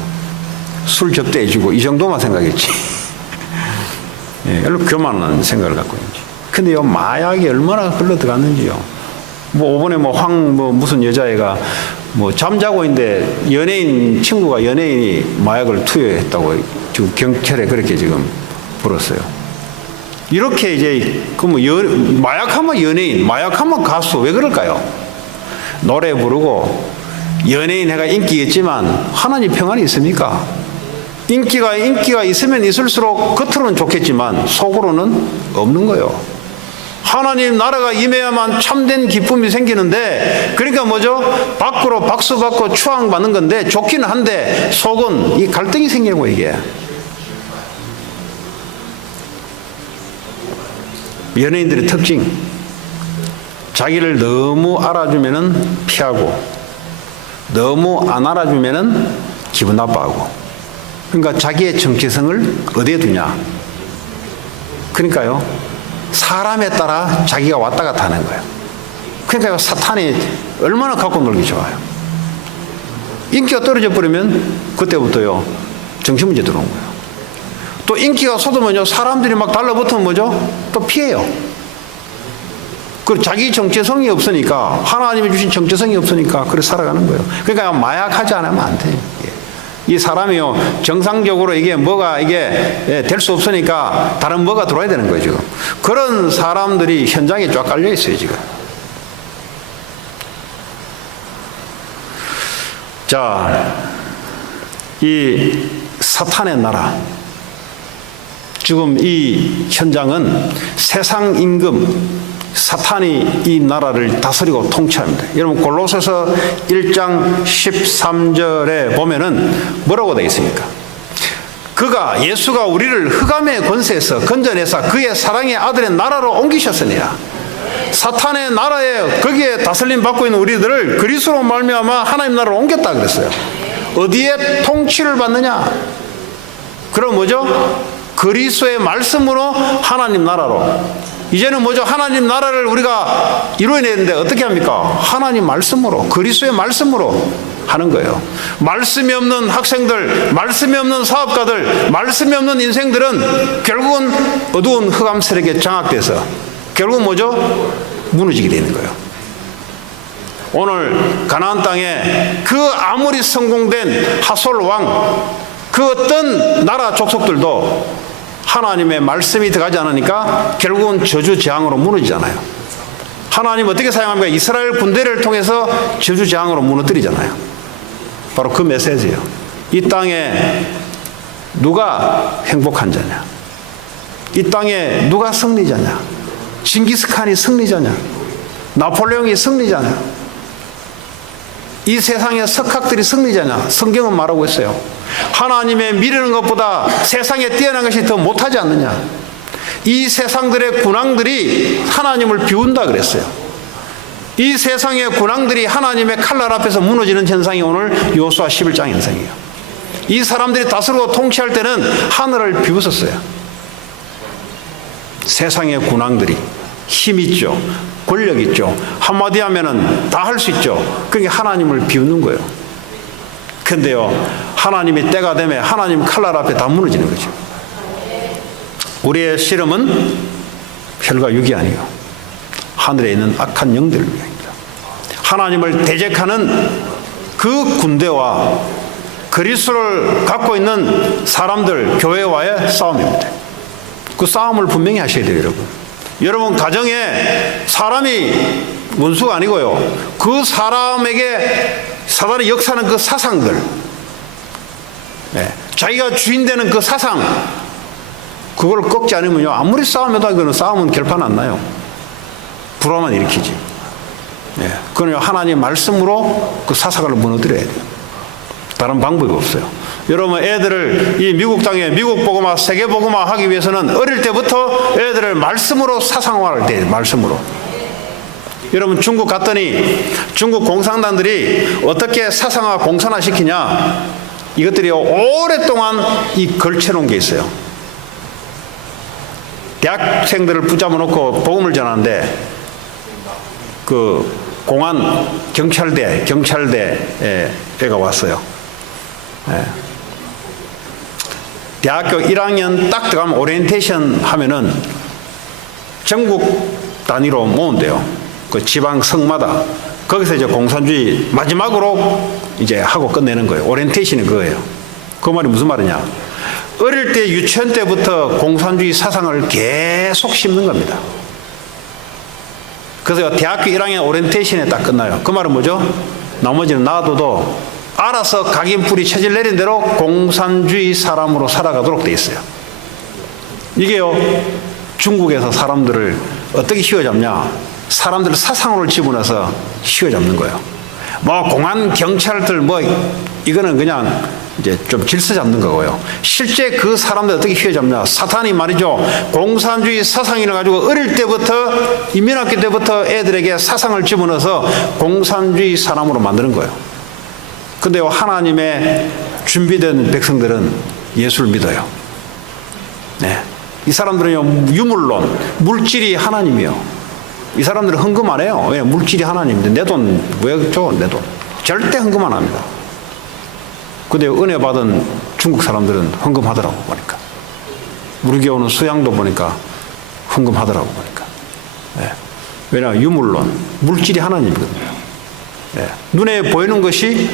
술 접대해주고 이 정도만 생각했지. 별로 교만한 생각을 갖고 있는지. 근데 요 마약이 얼마나 흘러 들어갔는지요. 뭐 이번에 무슨 여자애가 잠자고 있는데 연예인 친구가 연예인이 마약을 투여했다고 지금 경찰에 그렇게 지금 불었어요. 이렇게 이제 마약하면 연예인, 마약하면 가수, 왜 그럴까요? 노래 부르고 연예인 해가 인기겠지만 하나님 평안이 있습니까? 인기가 있으면 있을수록 겉으로는 좋겠지만 속으로는 없는 거예요. 하나님 나라가 임해야만 참된 기쁨이 생기는데, 그러니까 뭐죠? 밖으로 박수 받고 추앙 받는 건데 좋기는 한데 속은 이 갈등이 생기고, 이게 연예인들의 특징. 자기를 너무 알아주면은 피하고, 너무 안 알아주면은 기분 나빠하고. 그러니까 자기의 정체성을 어디에 두냐? 그러니까요, 사람에 따라 자기가 왔다 갔다 하는 거예요. 그러니까 사탄이 얼마나 갖고 놀기 좋아요. 인기가 떨어져 버리면 그때부터요, 정신문제 들어온 거예요. 또 인기가 쏟으면요, 사람들이 막 달라붙으면 뭐죠? 또 피해요. 그 자기 정체성이 없으니까, 하나님이 주신 정체성이 없으니까 그렇게 살아가는 거예요. 그러니까 마약하지 않으면 안 돼요. 이 사람이요, 정상적으로 이게 뭐가 이게 될 수 없으니까 다른 뭐가 들어와야 되는 거예요, 지금. 그런 사람들이 현장에 쫙 깔려 있어요, 지금. 자, 이 사탄의 나라. 지금 이 현장은 세상 임금 사탄이 이 나라를 다스리고 통치합니다. 여러분 골로새서 1장 13절에 보면은 뭐라고 되어 있습니까? 그가 예수가 우리를 흑암의 권세에서 건져내사 그의 사랑의 아들의 나라로 옮기셨으니라. 사탄의 나라에 거기에 다스림 받고 있는 우리들을 그리스도로 말미암아 하나님 나라로 옮겼다 그랬어요. 어디에 통치를 받느냐? 그럼 뭐죠? 그리스도의 말씀으로 하나님 나라로. 이제는 뭐죠? 하나님 나라를 우리가 이루어내야 되는데 어떻게 합니까? 하나님 말씀으로, 그리스도의 말씀으로 하는 거예요. 말씀이 없는 학생들, 말씀이 없는 사업가들, 말씀이 없는 인생들은 결국은 어두운 흑암 세력에 장악돼서 결국은 뭐죠? 무너지게 되는 거예요. 오늘 가나안 땅에 그 아무리 성공된 하솔 왕, 그 어떤 나라 족속들도 하나님의 말씀이 들어가지 않으니까 결국은 저주재앙으로 무너지잖아요. 하나님 어떻게 사용합니까? 이스라엘 군대를 통해서 저주재앙으로 무너뜨리잖아요. 바로 그 메시지예요. 이 땅에 누가 행복한 자냐? 이 땅에 누가 승리자냐? 징기스칸이 승리자냐? 나폴레옹이 승리자냐? 이 세상의 석학들이 승리자냐? 성경은 말하고 있어요. 하나님의 미르는 것보다 세상에 뛰어난 것이 더 못하지 않느냐? 이 세상들의 군왕들이 하나님을 비운다 그랬어요. 이 세상의 군왕들이 하나님의 칼날 앞에서 무너지는 현상이 오늘 여호수아 11장 현상이에요. 이 사람들이 다스리고 통치할 때는 하늘을 비웃었어요. 세상의 군왕들이 힘 있죠, 권력 있죠, 한마디 하면은 다 할 수 있죠. 그러니까 하나님을 비웃는 거예요. 근데요, 하나님이 때가 되면 하나님 칼날 앞에 다 무너지는 거죠. 우리의 씨름은 혈과 육이 아니요 하늘에 있는 악한 영들을 위하여입니다. 하나님을 대적하는 그 군대와 그리스도를 갖고 있는 사람들, 교회와의 싸움입니다. 그 싸움을 분명히 하셔야 돼요, 여러분. 여러분 가정에 사람이 원수가 아니고요, 그 사람에게 사단이 역사하는 그 사상들, 자기가 주인 되는 그 사상, 그걸 꺾지 않으면요, 아무리 싸움해도 그는 싸움은 결판 안 나요. 불화만 일으키지. 그건 하나님 말씀으로 그 사상을 무너뜨려야 돼요. 다른 방법이 없어요. 여러분 애들을 이 미국 땅에 미국 복음화, 세계 복음화 하기 위해서는 어릴 때부터 애들을 말씀으로 사상화할 때, 말씀으로. 여러분 중국 갔더니 중국 공산당들이 어떻게 사상화 공산화 시키냐? 이것들이 오랫동안 이 걸쳐놓은 게 있어요. 대학생들을 붙잡아 놓고 복음을 전하는데 그 공안 경찰대가 왔어요. 대학교 1학년 딱 들어가면 오리엔테이션 하면은 전국 단위로 모은대요. 그 지방 성마다. 거기서 이제 공산주의 마지막으로 이제 하고 끝내는 거예요. 오리엔테이션이 그거예요. 그 말이 무슨 말이냐? 어릴 때 유치원 때부터 공산주의 사상을 계속 심는 겁니다. 그래서 대학교 1학년 오리엔테이션에 딱 끝나요. 그 말은 뭐죠? 나머지는 놔둬도 알아서 각인뿌리 체질 내린 대로 공산주의 사람으로 살아가도록 돼 있어요. 이게요, 중국에서 사람들을 어떻게 휘어잡냐? 사람들을 사상으로 집어넣어서 휘어잡는 거예요. 뭐 공안 경찰들 뭐 이거는 그냥 이제 좀 질서 잡는 거고요. 실제 그 사람들 어떻게 휘어잡냐? 사탄이 말이죠, 공산주의 사상이라 가지고 어릴 때부터 인민학교 때부터 애들에게 사상을 집어넣어서 공산주의 사람으로 만드는 거예요. 근데 하나님의 준비된 백성들은 예수를 믿어요. 이 사람들은요, 유물론, 물질이 하나님이요. 이 사람들은 헌금 안 해요. 왜? 물질이 하나님인데 내 돈 왜 줘? 내 돈. 절대 헌금 안 합니다. 근데 은혜 받은 중국 사람들은 헌금하더라고 보니까. 우리 교우는 수양도 보니까 헌금하더라고 보니까. 왜냐하면 유물론, 물질이 하나님이거든요. 예. 눈에 보이는 것이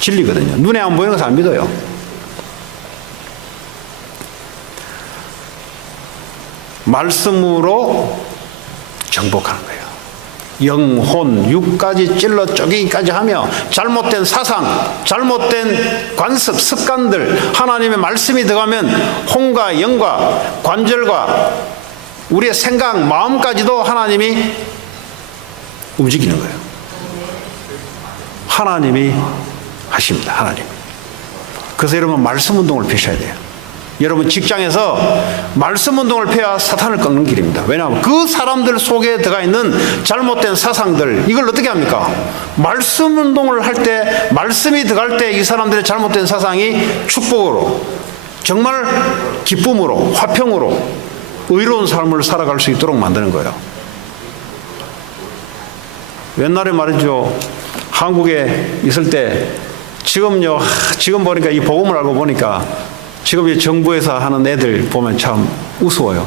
진리거든요. 눈에 안 보이는 것을 안 믿어요. 말씀으로 정복하는 거예요. 영혼, 육까지 찔러 쪼개기까지 하며 잘못된 사상, 잘못된 관습, 습관들, 하나님의 말씀이 들어가면 혼과 영과 관절과 우리의 생각, 마음까지도 하나님이 움직이는 거예요. 하나님이 하십니다. 하나님. 그래서 여러분 말씀 운동을 펴셔야 돼요. 여러분 직장에서 말씀 운동을 펴야 사탄을 꺾는 길입니다. 왜냐하면 그 사람들 속에 들어가 있는 잘못된 사상들, 이걸 어떻게 합니까? 말씀 운동을 할 때, 말씀이 들어갈 때 이 사람들의 잘못된 사상이 축복으로, 정말 기쁨으로, 화평으로 의로운 삶을 살아갈 수 있도록 만드는 거예요. 옛날에 말이죠, 한국에 있을 때 지금요, 지금 보니까 이 복음을 알고 보니까 지금 이 정부에서 하는 애들 보면 참 우스워요.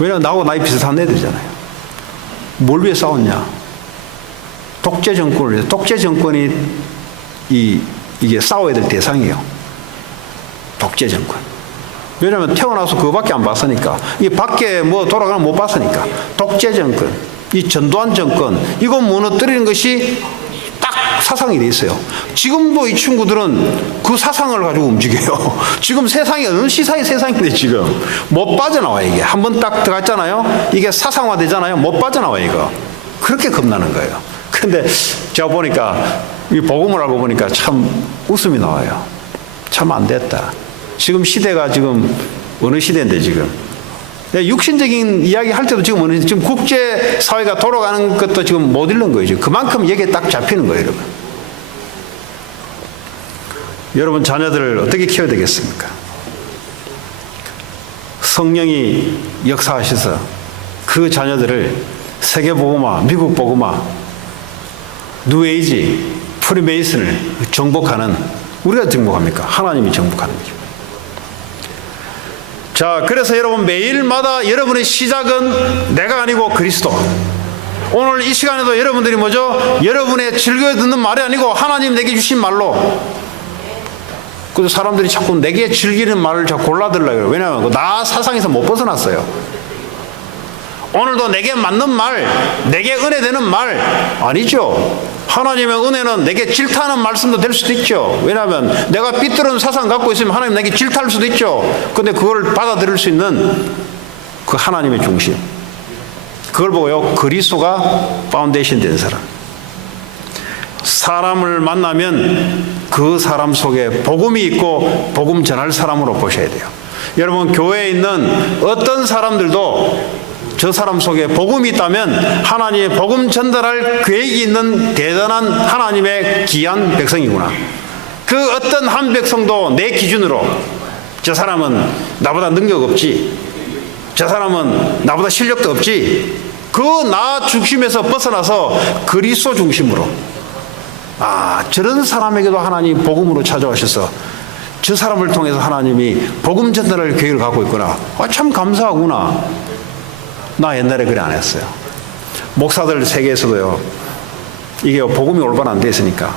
왜냐하면 나하고 나이 비슷한 애들이잖아요. 뭘 위해 싸웠냐? 독재 정권을 위해서. 독재 정권이 이게 싸워야 될 대상이에요. 독재 정권. 왜냐하면 태어나서 그거밖에 안 봤으니까. 이 밖에 뭐 돌아가는 못 봤으니까. 독재 정권, 이 전두환 정권, 이거 무너뜨리는 것이 딱 사상이 돼 있어요. 지금도 이 친구들은 그 사상을 가지고 움직여요. 지금 세상이 어느 시사의 세상인데 지금 못 빠져나와. 이게 한번 딱 들어갔잖아요. 이게 사상화 되잖아요. 못 빠져나와. 이거 그렇게 겁나는 거예요. 근데 제가 보니까 이 복음을 알고 보니까 참 웃음이 나와요. 참 안 됐다. 지금 시대가 지금 어느 시대인데 지금 육신적인 이야기 할 때도 지금 국제 사회가 돌아가는 것도 지금 못 읽는 거예요. 지금 그만큼 여기에 딱 잡히는 거예요, 여러분. 여러분 자녀들을 어떻게 키워야 되겠습니까? 성령이 역사하셔서 그 자녀들을 세계 복음화, 미국 복음화, 뉴에이지, 프리메이슨을 정복하는, 우리가 정복합니까? 하나님이 정복하는 거죠. 자, 그래서 여러분 매일마다 여러분의 시작은 내가 아니고 그리스도. 오늘 이 시간에도 여러분들이 뭐죠? 여러분의 즐겨 듣는 말이 아니고 하나님 내게 주신 말로. 그래서 사람들이 자꾸 내게 즐기는 말을 자꾸 골라들려고 해요. 왜냐하면 나 사상에서 못 벗어났어요. 오늘도 내게 맞는 말, 내게 은혜 되는 말 아니죠. 하나님의 은혜는 내게 질타하는 말씀도 될 수도 있죠. 왜냐하면 내가 삐뚤은 사상 갖고 있으면 하나님 내게 질타할 수도 있죠. 근데 그걸 받아들일 수 있는 그 하나님의 중심, 그걸 보고요, 그리스도가 파운데이션 된 사람. 사람을 만나면 그 사람 속에 복음이 있고 복음 전할 사람으로 보셔야 돼요. 여러분 교회에 있는 어떤 사람들도 저 사람 속에 복음이 있다면 하나님의 복음 전달할 계획이 있는 대단한 하나님의 귀한 백성이구나. 그 어떤 한 백성도 내 기준으로 저 사람은 나보다 능력 없지, 저 사람은 나보다 실력도 없지, 그 나 중심에서 벗어나서 그리스도 중심으로, 저런 사람에게도 하나님 복음으로 찾아오셔서 저 사람을 통해서 하나님이 복음 전달할 계획을 갖고 있구나. 참 감사하구나. 나 옛날에 그래 안 했어요. 목사들 세계에서도요, 이게 복음이 올바로 안 돼 있으니까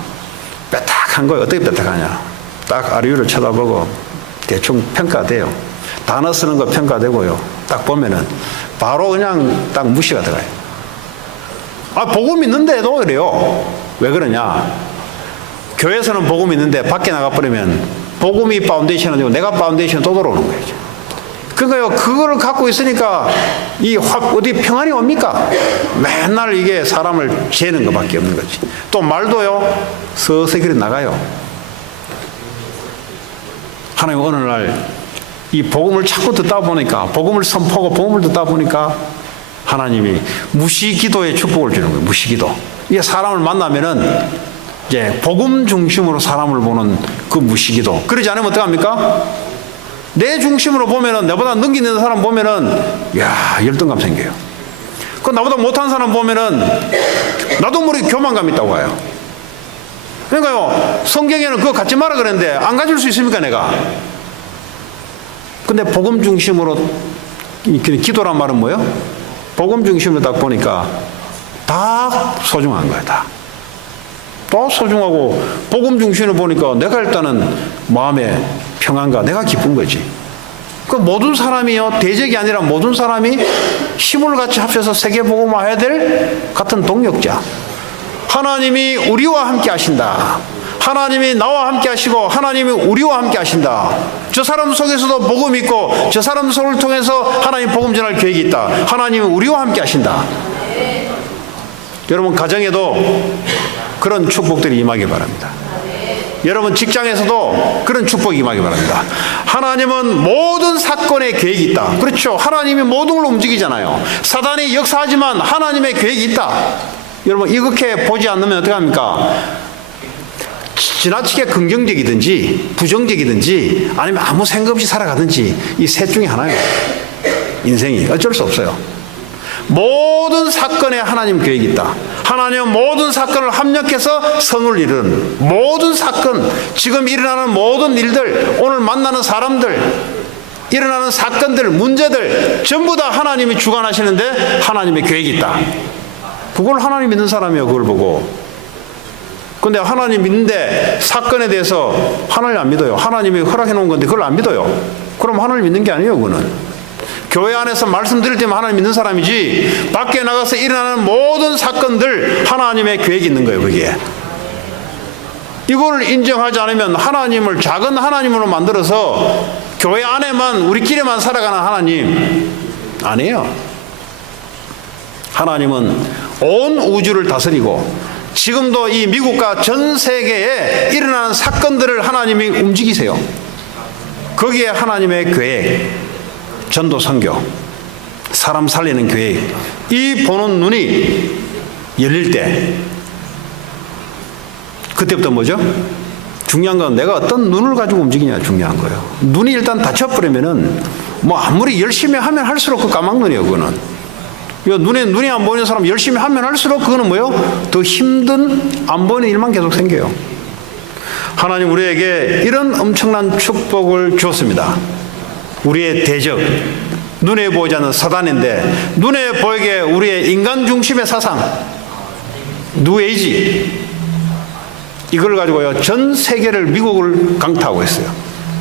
빽딱한 거예요. 어떻게 빽딱하냐? 딱 아류를 쳐다보고 대충 평가돼요. 단어 쓰는 거 평가되고요. 딱 보면은 바로 그냥 딱 무시가 들어가요. 복음 있는데도 그래요. 왜 그러냐? 교회에서는 복음이 있는데 밖에 나가버리면 복음이 파운데이션이 아니고 내가 파운데이션 또 들어오는 거예요. 그러니까요, 그거를 갖고 있으니까 어디 평안이 옵니까? 맨날 이게 사람을 재는 것밖에 없는 거지. 또 말도요, 서서히 그래 나가요. 하나님 어느 날 이 복음을 자꾸 듣다 보니까, 복음을 선포하고 복음을 듣다 보니까 하나님이 무시기도의 축복을 주는 거예요. 무시기도. 이게 사람을 만나면은 이제 복음 중심으로 사람을 보는 그 무시기도. 그러지 않으면 어떡합니까? 내 중심으로 보면은, 나보다 능기 있는 사람 보면은, 열등감 생겨요. 그 나보다 못한 사람 보면은, 나도 모르게 교만감 있다고 봐요. 그러니까요, 성경에는 그거 갖지 마라 그랬는데, 안 가질 수 있습니까, 내가? 근데 복음 중심으로, 기도란 말은 뭐예요? 복음 중심으로 딱 보니까 다 소중한 거야, 다. 또 소중하고 복음 중심으로 보니까 내가 일단은 마음에 평안과 내가 기쁜 거지. 그 모든 사람이요, 대적이 아니라 모든 사람이 힘을 같이 합쳐서 세계복음화해야 될 같은 동력자. 하나님이 우리와 함께 하신다. 하나님이 나와 함께 하시고 하나님이 우리와 함께 하신다. 저 사람 속에서도 복음이 있고 저 사람 속을 통해서 하나님 복음 전할 계획이 있다. 하나님이 우리와 함께 하신다. 여러분 가정에도 그런 축복들이 임하기 바랍니다. 여러분 직장에서도 그런 축복이 임하기 바랍니다. 하나님은 모든 사건에 계획이 있다. 그렇죠. 하나님이 모든 걸 움직이잖아요. 사단이 역사하지만 하나님의 계획이 있다. 여러분 이렇게 보지 않으면 어떻게 합니까? 지나치게 긍정적이든지 부정적이든지 아니면 아무 생각 없이 살아가든지 이 셋 중에 하나예요. 인생이 어쩔 수 없어요. 모든 사건에 하나님 계획이 있다. 하나님은 모든 사건을 합력해서 성을 이루는 모든 사건, 지금 일어나는 모든 일들, 오늘 만나는 사람들, 일어나는 사건들, 문제들 전부 다 하나님이 주관하시는데 하나님의 계획이 있다. 그걸 하나님 믿는 사람이요, 그걸 보고. 근데 하나님 믿는데 사건에 대해서 하나님 안 믿어요. 하나님이 허락해 놓은 건데 그걸 안 믿어요. 그럼 하나님 믿는 게 아니에요, 그거는. 교회 안에서 말씀 드릴 때만 하나님 믿는 사람이지 밖에 나가서 일어나는 모든 사건들 하나님의 계획이 있는 거예요, 거기에. 이걸 인정하지 않으면 하나님을 작은 하나님으로 만들어서 교회 안에만 우리끼리만 살아가는 하나님 아니에요. 하나님은 온 우주를 다스리고 지금도 이 미국과 전 세계에 일어나는 사건들을 하나님이 움직이세요. 거기에 하나님의 계획, 전도 선교, 사람 살리는 계획, 이 보는 눈이 열릴 때 그때부터 뭐죠? 중요한 건 내가 어떤 눈을 가지고 움직이냐 중요한 거예요. 눈이 일단 닫혀버리면은 뭐 아무리 열심히 하면 할수록 그 까막눈이에요, 그거는. 눈이 안 보이는 사람 열심히 하면 할수록 그거는 뭐예요? 더 힘든 안 보이는 일만 계속 생겨요. 하나님 우리에게 이런 엄청난 축복을 주었습니다. 우리의 대적, 눈에 보이지 않는 사단인데 눈에 보이게 우리의 인간 중심의 사상, 뉴에이지, 이걸 가지고요 전 세계를, 미국을 강타하고 있어요.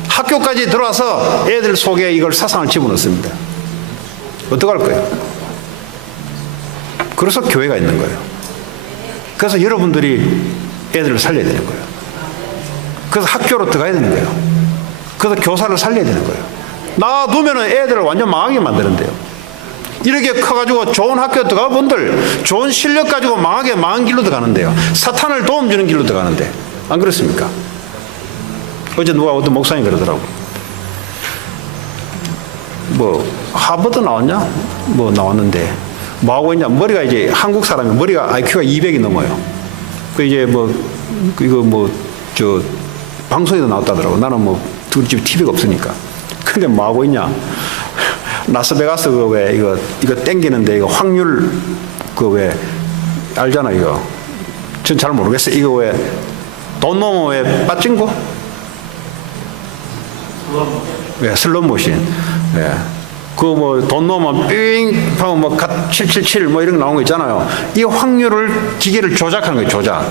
학교까지 들어와서 애들 속에 이걸 사상을 집어넣습니다. 어떡할 거예요? 그래서 교회가 있는 거예요. 그래서 여러분들이 애들을 살려야 되는 거예요. 그래서 학교로 들어가야 되는 거예요. 그래서 교사를 살려야 되는 거예요. 놔두면 애들을 완전 망하게 만드는데요. 이렇게 커가지고 좋은 학교 들어가 본들 좋은 실력 가지고 망한 길로 들어가는데요. 사탄을 도움 주는 길로 들어가는데 안 그렇습니까? 어제 누가 어떤 목사님 그러더라고. 뭐 하버드 나왔냐? 뭐 나왔는데 뭐 하고 있냐? 머리가 이제 한국 사람이 머리가 IQ가 200이 넘어요. 그 이제 뭐 이거 뭐 저 방송에도 나왔다더라고. 나는 뭐 우리 집 TV가 없으니까. 근데 뭐 하고 있냐? 라스베가스 그 왜 이거 땡기는데 이거 확률 그 왜 알잖아 이거. 전 잘 모르겠어. 이거 왜 돈 넘어 왜 빠진 거? 예, 슬롯 머신. 예. 그 뭐 돈 넣으면 삥 하고 뭐 777 뭐 이런 거 나온 거 있잖아요. 이 확률을 기계를 조작하는 거예요, 조작.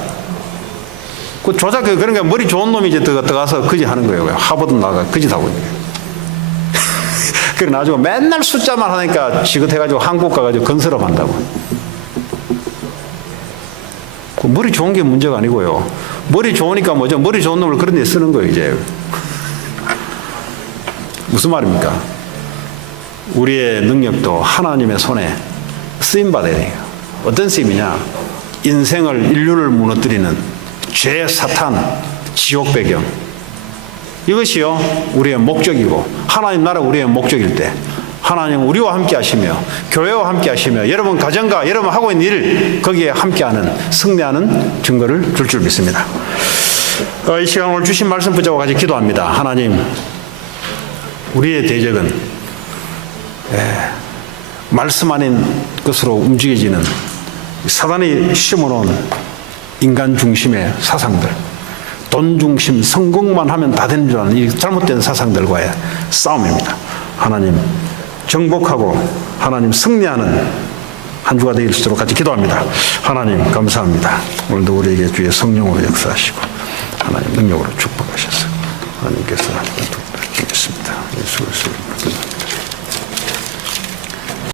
그 조작 그러니까 머리 좋은 놈이 이제 들어가서 그지 하는 거예요. 하버드 나가 그지 하고 있는 거예요. 그래 나중에 맨날 숫자만 하니까 지긋해가지고 한국 가가지고 건설업 한다고. 그 머리 좋은 게 문제가 아니고요. 머리 좋으니까 뭐죠? 머리 좋은 놈을 그런 데 쓰는 거예요, 이제. 무슨 말입니까? 우리의 능력도 하나님의 손에 쓰임받아야 돼요. 어떤 쓰임이냐? 인생을, 인류를 무너뜨리는 죄, 사탄, 지옥 배경. 이것이요, 우리의 목적이고, 하나님 나라 우리의 목적일 때, 하나님 우리와 함께 하시며, 교회와 함께 하시며, 여러분 가정과 여러분 하고 있는 일, 거기에 함께하는, 승리하는 증거를 줄 믿습니다. 이 시간 오늘 주신 말씀 붙잡고 같이 기도합니다. 하나님, 우리의 대적은 말씀 아닌 것으로 움직여지는 사단이 심어놓은 인간 중심의 사상들, 돈 중심, 성공만 하면 다 되는 줄 아는 이 잘못된 사상들과의 싸움입니다. 하나님 정복하고 하나님 승리하는 한 주가 되길 수 있도록 같이 기도합니다. 하나님 감사합니다. 오늘도 우리에게 주의 성령으로 역사하시고 하나님 능력으로 축복하셔서 하나님께서 주겠습니다. 예수 그리스도의 이름으로 기도합니다.